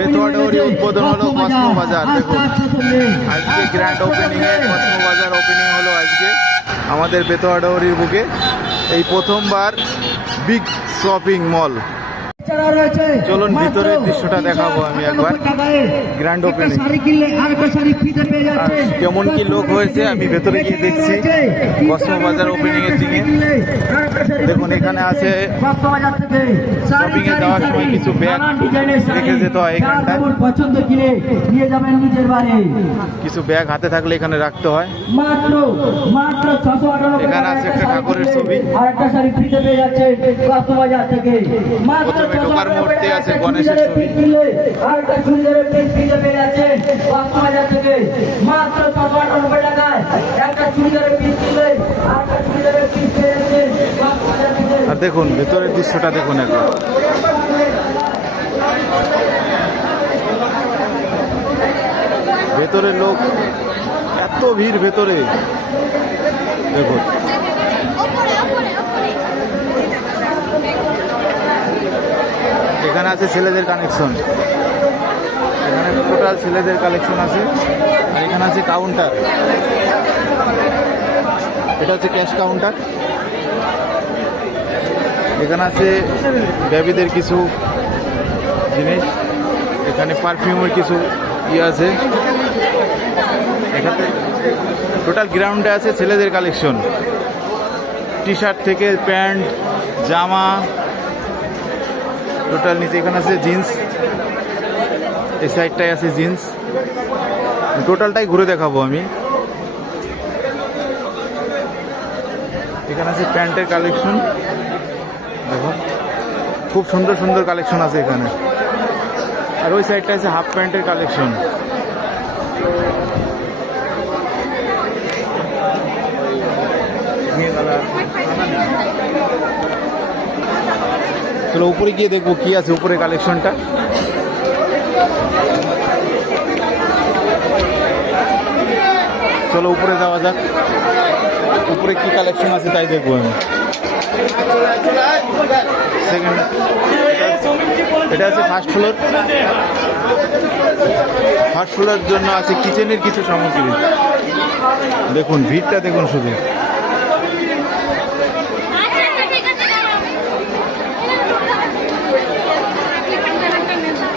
বেতোয়াডৌরি উদ্বোধন হলো কসমো বাজার দেখুন। আজকে গ্র্যান্ড ওপেনিং এ কসমো বাজার ওপেনিং হলো আজকে। আমাদের বেতোয়াডৌরির বুকে। এই প্রথমবার বিগ শপিং মল চলুন ভিতরের দৃশ্যটা দেখাবো আমি একবার। গ্র্যান্ড ওপেনিং কেমন কি লোক হয়েছে আমি ভেতরে গিয়ে দেখছি। কসমো বাজার ওপেনিং এর দিকে। দেখুন এখানে আছে শপিং এ যাওয়ার সময় কিছু ব্যাগ রেখে যেতে হয় এখানটায়। পছন্দ কিনে নিয়ে যাবেন নিজের বাড়ি। কিছু ব্যাগ হাতে থাকলে এখানে রাখতে হয়। মাত্র মাত্র ছশো আটানব্বই এখানে আছে একটা ঠাকুরের ছবি। আর একটা শাড়ি ফ্রিতে পেয়ে যাচ্ছে বাজার থেকে। মাত্র ঢোকার মুহূর্তে আছে গণেশের ছবি। আর মাত্র টাকায় একটা চুড়িদারের পিস কিনলে একটা চুড়িদারের পিস দেখুন ভেতরের দৃশ্যটা দেখুন একবার। ভেতরে লোক এত ভিড় ভেতরে। দেখুন। এখানে আছে ছেলেদের কানেকশন এখানে টোটাল ছেলেদের কালেকশন আছে। আর এখানে আছে কাউন্টার এটা হচ্ছে ক্যাশ কাউন্টার এখানে আছে বেবিদের কিছু জিনিস। এখানে পারফিউমের কিছু ইয়ে আছে। এখানে টোটাল গ্রাউন্ডে আছে ছেলেদের কালেকশন টি শার্ট থেকে প্যান্ট, জামা টোটাল নিচে এখানে আছে জিন্স, এই সাইডটায় আছে জিন্স। টোটালটাই ঘুরে দেখাবো আমি। এখানে আছে প্যান্টের কালেকশন দেখো, খুব সুন্দর সুন্দর কালেকশন আছে এখানে। আর ওই সাইডটা আছে হাফ প্যান্টের কালেকশন চলো উপরে গিয়ে দেখব কি আছে উপরে কালেকশনটা চলো উপরে যাওয়া যাক। উপরে কি কালেকশন আছে তাই দেখব আমি। সেকেন্ড এটা আছে ফার্স্ট ফ্লোর ফার্স্ট ফ্লোরের জন্য আছে কিচেনের কিছু সামগ্রী। দেখুন, ভিড়টা দেখুন শুধু।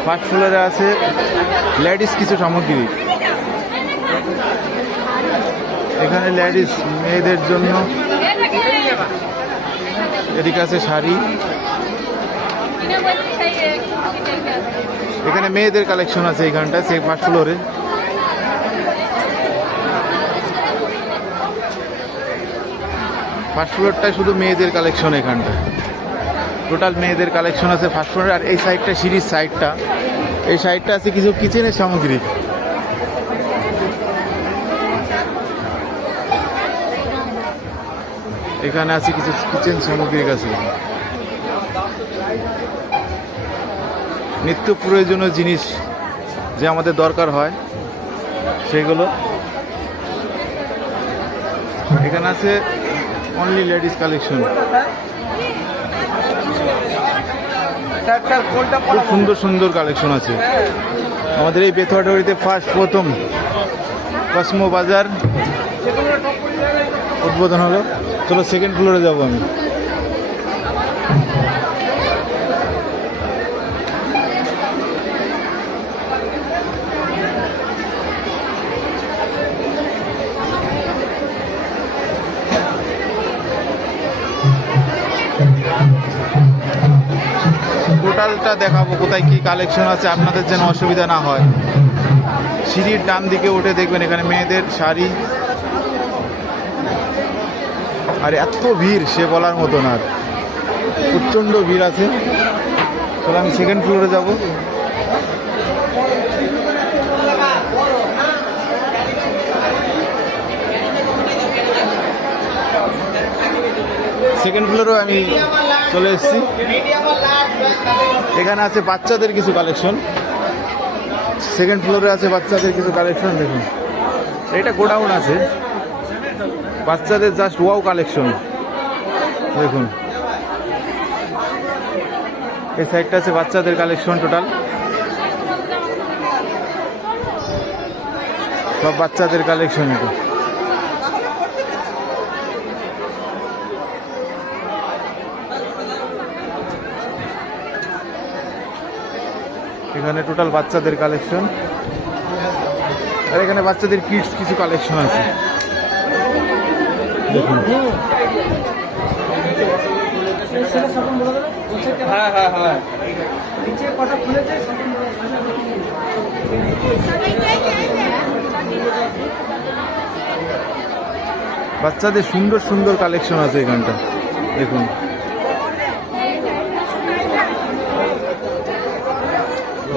ফার্স্ট ফ্লোরে আছে, লেডিস কিছু সামগ্রী। এখানে লেডিস, মেয়েদের জন্য। এদিকে আছে শাড়ি। এখানে মেয়েদের কালেকশন আছে এইখানটায়, সেই ফার্স্ট ফ্লোরে। ফার্স্ট ফ্লোরটায় শুধু মেয়েদের কালেকশন এখানটা টোটাল মেয়েদের কালেকশন আছে ফার্স্ট ফ্লোরে আর এই সাইডটা সিঁড়ির সাইডটা এই সাইডটা আছে কিছু কিচেনের সামগ্রী। এখানে আছে কিছু কিচেন সামগ্রী আছে। নিত্য প্রয়োজনীয় জিনিস যে আমাদের দরকার হয়, সেগুলো। এখানে আছে অনলি লেডিস কালেকশন খুব সুন্দর সুন্দর কালেকশন আছে। আমাদের এই বেথুয়াডারিতে ফার্স্ট প্রথম কসমো বাজার উদ্বোধন হলো। চলো সেকেন্ড ফ্লোরে যাব আমি। টোটালটা দেখাবো, কোথায় কি কালেকশন আছে, আপনাদের যেন অসুবিধা না হয়। সিঁড়ির ডান দিকে উঠে দেখবেন এখানে মেয়েদের শাড়ি। আর এত ভিড়, সে বলার মতন আর। প্রচণ্ড ভিড় আছে। তাহলে আমি সেকেন্ড ফ্লোরে যাব। সেকেন্ড ফ্লোরেও আমি চলে এসেছি। এখানে আছে বাচ্চাদের কিছু কালেকশন সেকেন্ড ফ্লোরে আছে বাচ্চাদের কিছু কালেকশন দেখুন। এটা গোডাউন আছে। বাচ্চাদের জাস্ট ওয়াও কালেকশন দেখুন। এই সাইডটা আছে বাচ্চাদের কালেকশন টোটাল সব বাচ্চাদের কালেকশন এটা। এখানে টোটাল বাচ্চাদের কালেকশন আর এখানে বাচ্চাদের কিডস কিছু কালেকশন আছে। দেখুন। হ্যাঁ হ্যাঁ হ্যাঁ। বাচ্চাদের সুন্দর সুন্দর কালেকশন আছে এখানটা। দেখুন।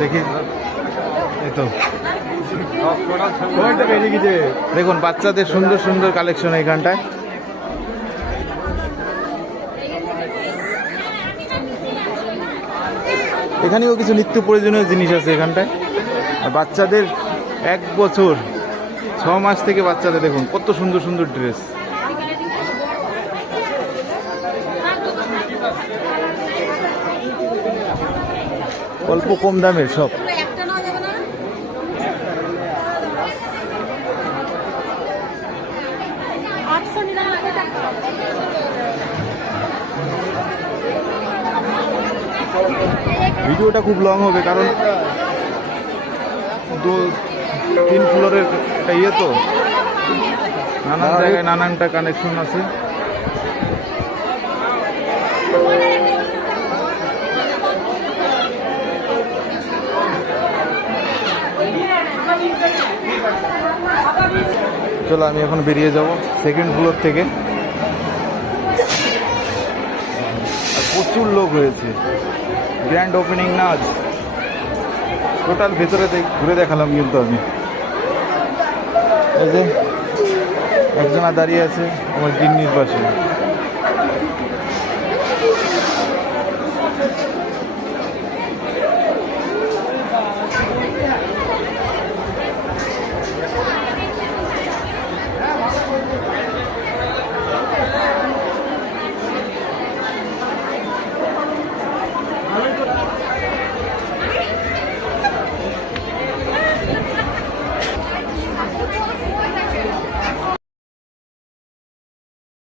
দেখি। এই তো। দেখুন, বাচ্চাদের সুন্দর সুন্দর কালেকশন এইখানটায় এখানেও কিছু নিত্য প্রয়োজনীয় জিনিস আছে এখানটায় আর বাচ্চাদের এক বছর, ছ মাস থেকে বাচ্চাদের দেখুন, কত সুন্দর সুন্দর ড্রেস অল্প কম দামের সব। ভিডিওটা খুব লং হবে কারণ দু তিন ফ্লোরের একটা ইয়ে তো। নানান জায়গায় নানানটা কানেকশন আছে। চলো আমি এখন বেরিয়ে যাব সেকেন্ড ফ্লোর থেকে। আর প্রচুর লোক হয়েছে গ্র্যান্ড ওপেনিং না আজ। টোটাল ভেতরে ঘুরে দেখালাম কিন্তু আমি। একজনা দাঁড়িয়ে আছে, আমার গিন্নির পাশে।